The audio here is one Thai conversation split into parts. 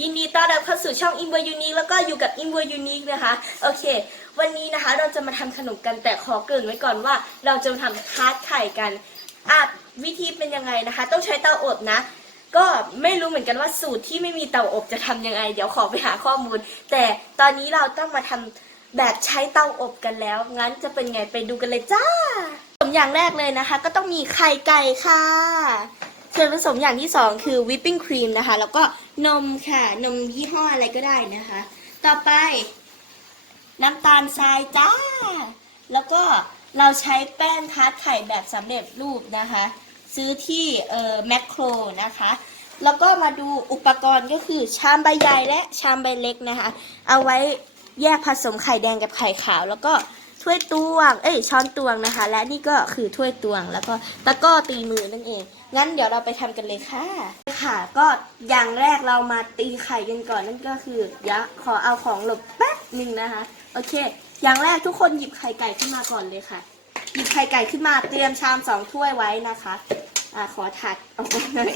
ยินดีต้อนรับเข้าสู่ช่อง i n v e r Unique แล้วก็อยู่กับ i n v e r Unique นะคะ โอเค วันนี้นะคะเราจะมาทำขนมกันแต่ขอเกริ่นไว้ก่อนว่า เราจะทำทาร์ตไข่กันอะวิธีเป็นยังไงนะคะ ต้องใช้เตาอบนะ ก็ไม่รู้เหมือนกันว่าสูตรที่ไม่มีเตาอบจะทำยังไง เดี๋ยวขอไปหาข้อมูล แต่ตอนนี้เราต้องมาทำแบบใช้เตาอบกันแล้ว งั้นจะเป็นไงไปดูกันเลยจ้าส่วนอย่างแรกเลยนะคะ ก็ต้องมีไข่ไก่ค่ะ ส่วนผสมอย่างที่สองคือวิปปิ้งครีมนะคะ แล้วก็นมค่ะ นมยี่ห้ออะไรก็ได้นะคะ ต่อไป น้ำตาลทรายจ้า แล้วก็เราใช้แป้งทาร์ตไข่แบบสำเร็จรูปนะคะ ซื้อที่เอ่อแมคโครนะคะ แล้วก็มาดูอุปกรณ์ก็คือชามใบใหญ่และชามใบเล็กนะคะ เอาไว้แยกผสมไข่แดงกับไข่ขาว แล้วก็ ถ้วยตวง เอ้ยช้อนตวงนะคะ และนี่ก็คือถ้วยตวง แล้วก็ตะก้อตีมือนั่นเอง งั้นเดี๋ยวเราไปทำกันเลยค่ะ ค่ะ ก็อย่างแรกเรามาตีไข่กันก่อนนั่นก็คือเดี๋ยวขอเอาของหลบแป๊บหนึ่งนะคะ โอเค อย่างแรกทุกคนหยิบไข่ไก่ขึ้นมาก่อนเลยค่ะ หยิบไข่ไก่ขึ้นมาเตรียมชามสองถ้วยไว้นะคะอ่าขอถัดออกมาหน่อย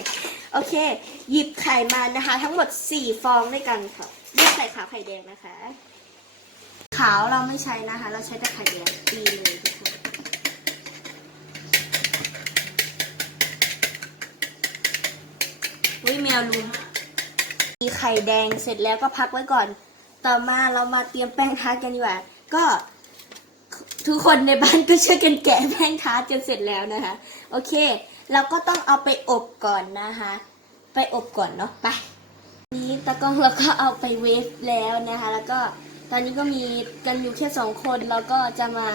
โอเค หยิบไข่มานะคะ ทั้งหมดสี่ฟองด้วยกันค่ะเลือกไข่ขาวไข่แดงนะคะ ขาวเราไม่ใช้นะคะ เราใช้แต่ไข่แดงตีเลยทุกคนวิแมวลุนมีไข่แดงเสร็จแล้วก็พักไว้ก่อน ต่อมาเรามาเตรียมแป้งทาร์ตกันดีกว่า ก็ทุกคนในบ้านก็ช่วยกันแกะแป้งทาร์ตจนเสร็จแล้วนะคะ โอเค เราก็ต้องเอาไปอบก่อนนะคะ ไปอบก่อนเนาะไป นี้ตะกล้องเราก็เอาไปเวฟแล้วนะคะ แล้วก็ ตอนนี้ก็มีกันอยู่แค่สองคนเราก็จะมา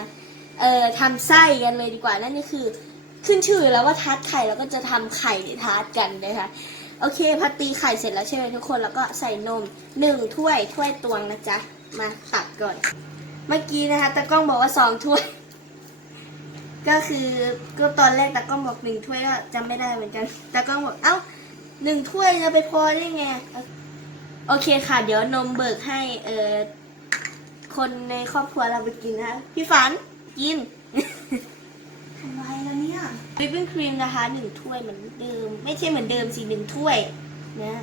เอ่อทำไส้กันเลยดีกว่านั่นก็คือ ขึ้นชื่อแล้วว่าทาร์ตไข่เราก็จะทำไข่ทาร์ตกันนะคะโอเคพอตีไข่เสร็จแล้วใช่ไหมทุกคนแล้วก็ใส่นมหนึ่งถ้วยถ้วยตวงนะจ๊ะมาตักก่อน เมื่อกี้นะคะตะกล้องบอกว่าสองถ้วย ก็คือก็ตอนแรกตากล้องบอกหนึ่งถ้วยก็จำไม่ได้เหมือนกันตากล้องบอกเอ้าหนึ่งถ้วยจะไปพอได้ไงโอเคค่ะ เดี๋ยวนมเบิกให้เอ่อ คนในครอบครัวเราไปกินนะ พี่ฝันกินทำไรแล้วเนี่ยวิปปิ้งครีมนะคะหนึ่งถ้วยเหมือนเดิม ไม่ใช่เหมือนเดิมสิหนึ่งถ้วยนะ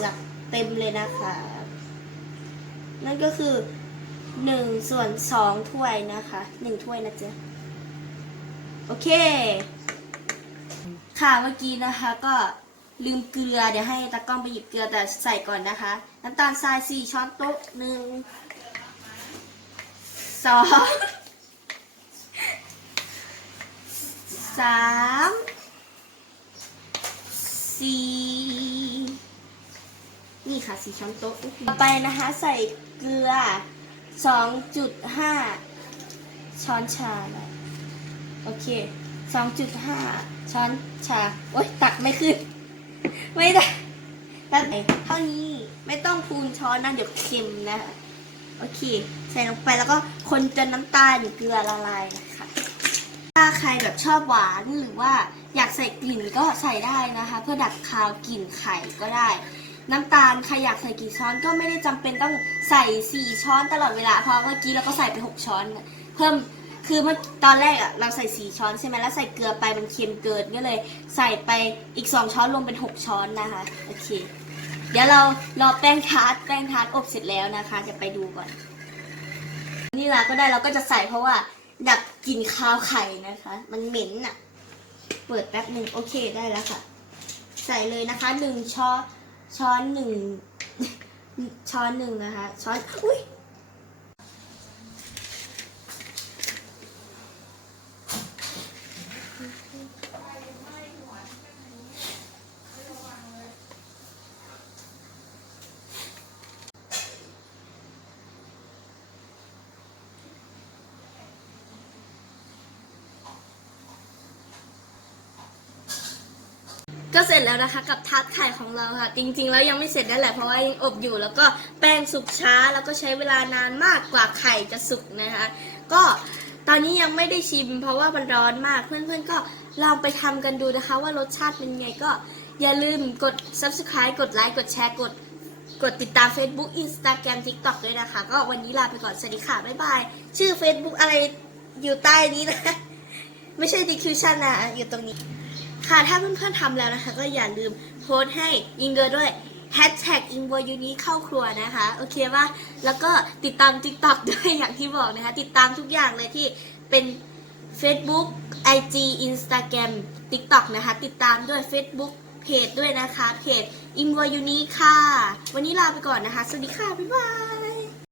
หลักเต็มเลยนะคะนั่นก็คือหนึ่งส่วนสองถ้วยนะคะหนึ่งถ้วยนะเจ๊โอเค ค่ะเมื่อกี้นะคะก็ลืมเกลือเดี๋ยวให้ตากล้องไปหยิบเกลือแต่ใส่ก่อนนะคะ น้ำตาลทรายสี่ช้อนโต๊ะหนึ่ง สองสามสี่นี่ค่ะสีช้อนโต๊ะต่อไปนะคะใส่เกลือสองจุดห้าช้อนชาโอเคสองจุดห้าช้อนชา โอ๊ย ตักไม่ขึ้น ไม่ได้ตักไหนเท่านี้ไม่ต้องพูนช้อนนะเดี๋ยวเค็มนะคะ โอเค ใส่ลงไปแล้วก็คนจนน้ำตาลหรือเกลือละลายนะคะ ถ้าใครแบบชอบหวานหรือว่าอยากใส่กลิ่นก็ใส่ได้นะคะ เพื่อดับคาวกลิ่นไข่ก็ได้ น้ำตาลใครอยากใส่กี่ช้อนก็ไม่ได้จำเป็นต้องใส่สี่ช้อนตลอดเวลาเพราะเมื่อกี้เราก็ใส่ไปหกช้อน เพิ่มคือเมื่อตอนแรกอะเราใส่สี่ช้อนใช่ไหมแล้วใส่เกลือไปมันเค็มเกินก็เลย ใส่ไปอีกสองช้อนรวมเป็นหกช้อนนะคะโอเค เดี๋ยวเรารอแป้งทาร์ตแป้งทาร์ตอบเสร็จแล้วนะคะ จะไปดูก่อน นี่ละก็ได้เราก็จะใส่เพราะว่าดับกลิ่นคาวไข่นะคะ มันเหม็นอะเปิดแป๊บหนึ่งโอเคได้แล้วค่ะ ใส่เลยนะคะหนึ่งช้อนช้อนหนึ่งช้อนหนึ่งนะคะ ช้อนอุ้ย ก็เสร็จแล้วนะคะกับทาร์ตไข่ของเราค่ะ จริงๆแล้วยังไม่เสร็จนั่นแหละเพราะว่ายังอบอยู่ แล้วก็แป้งสุกช้าแล้วก็ใช้เวลานานมากกว่าไข่จะสุกนะคะ ก็ตอนนี้ยังไม่ได้ชิม เพราะว่ามันร้อนมากเพื่อนๆก็ลองไปทำกันดูนะคะ ว่ารสชาติเป็นไงก็อย่าลืมกด subscribe กดไลค์กดแชร์กดกดติดตาม Facebook Instagram TikTok ด้วยนะคะ ก็วันนี้ลาไปก่อน สวัสดีค่ะ บ๊ายบาย ชื่อ Facebook อะไรอยู่ใต้นี้นะ ไม่ใช่ description นะ อยู่ตรงนี้ ค่ะถ้าเพื่อนๆทำแล้วนะคะ ก็อย่าลืมโพสให้ยิงเกอร์ด้วย hashtag i n v o u n i เข้าครัวนะคะ โอเคว่าแล้วก็ติดตาม TikTok ด้วยอย่างที่บอกนะคะ ติดตามทุกอย่างเลยที่เป็น Facebook IG Instagram TikTok นะคะ ติดตามด้วย Facebook เพจด้วยนะคะ เพจ i n v o u n i ค่ะ วันนี้ลาไปก่อนนะคะ สวัสดีค่ะ บ๊ายบาย